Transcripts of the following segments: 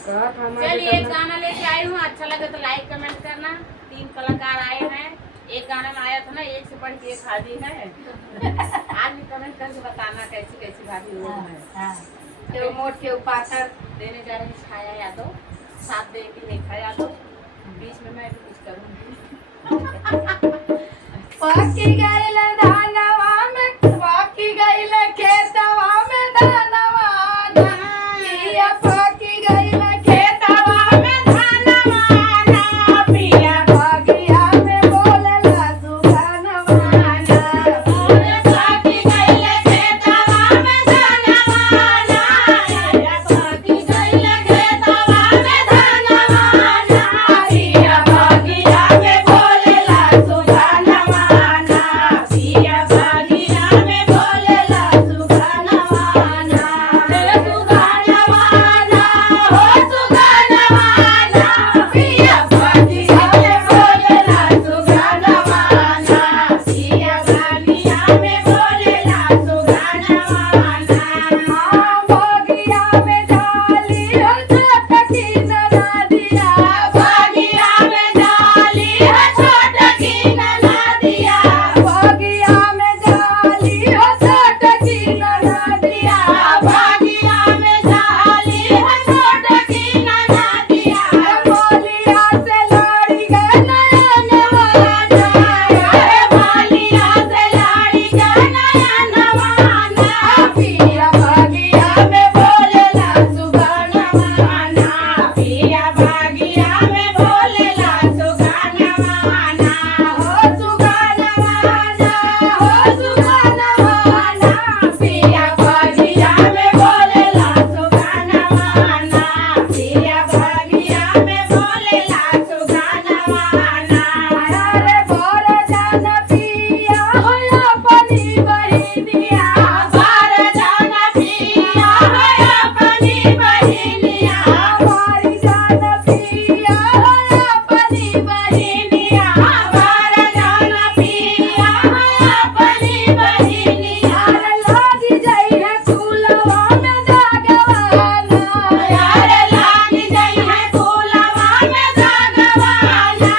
चलिए एक गाना लेके आई हूँ, अच्छा लगे तो लाइक कमेंट करना। 3 कलाकार आए हैं, एक गाना में आया था ना, एक से बढ़ के एक हाजी है। आज भी कमेंट करके बताना कैसी कैसी भाभी लोग हैं। केहू मोट केहू पातर। देने जा रही छाया यादव, साथ देगी रेखा यादव, बीच में मैं भी कुछ करूँगी। पकी गइल धानवा में, पकी गइल खेतवा में धानवा ना। पिया पकी गइल खेतवा में धानवा ना। पिया बगिया में बोलला सुगनवा ना। पिया पकी गइल खेतवा में धानवा ना। पिया पकी गइल खेतवा में धानवा ना। पिया बगिया में बोलला सुगनवा ना। पिया बगिया में बोलला सुगनवा ना। हे सुगनवा ना, हो सुगनवा ना। पिया बगिया में बोलला सुगनवा ना। पिया बगिया में बोलला सुगनवा ना। हाँ बगिया में डाली हो छोटकी ननदिया। बगिया में डाली हो छोटकी ननदिया। बगिया में डाली हो छोटकी ननदिया। बगिया में डाली हो छोटकी ननदिया। बोलिया से लड़ी गए नयनवा ना। हे बोलिया से लड़ी गए नयनवा ना। पिया बगिया में बोलला सुगनवा ना। पिया बगिया में बोलला सुगनवा ना। हो सुगनवा ना, हो सुगनवा ना। पिया बगिया में बोलला सुगनवा ना। पिया बगिया में बोलला सुगनवा ना। अरे बोल जान पिया हो अपनी बहिनिया। बार जान पिया हो अपनी बहिनिया। बारी जान पिया हो अपनी बहिनिया। बार जान पिया हो अपनी बहिनिया। लागी जाई है फूलवा में दागवाना। यार लागी जाई है फूलवा में दागवाना।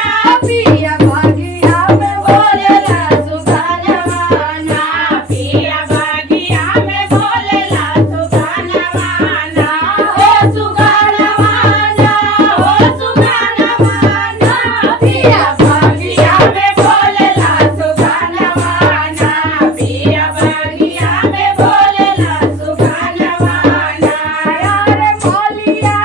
पिया बगिया में बोलला सुगनवा ना। पिया बगिया में बोलला सुगनवा ना। हो सुगनवा ना, हो सुगनवा ना। पिया बगिया में बोलला सुगनवा ना। पिया बगिया में बोलला सुगनवा ना। यार बोलिया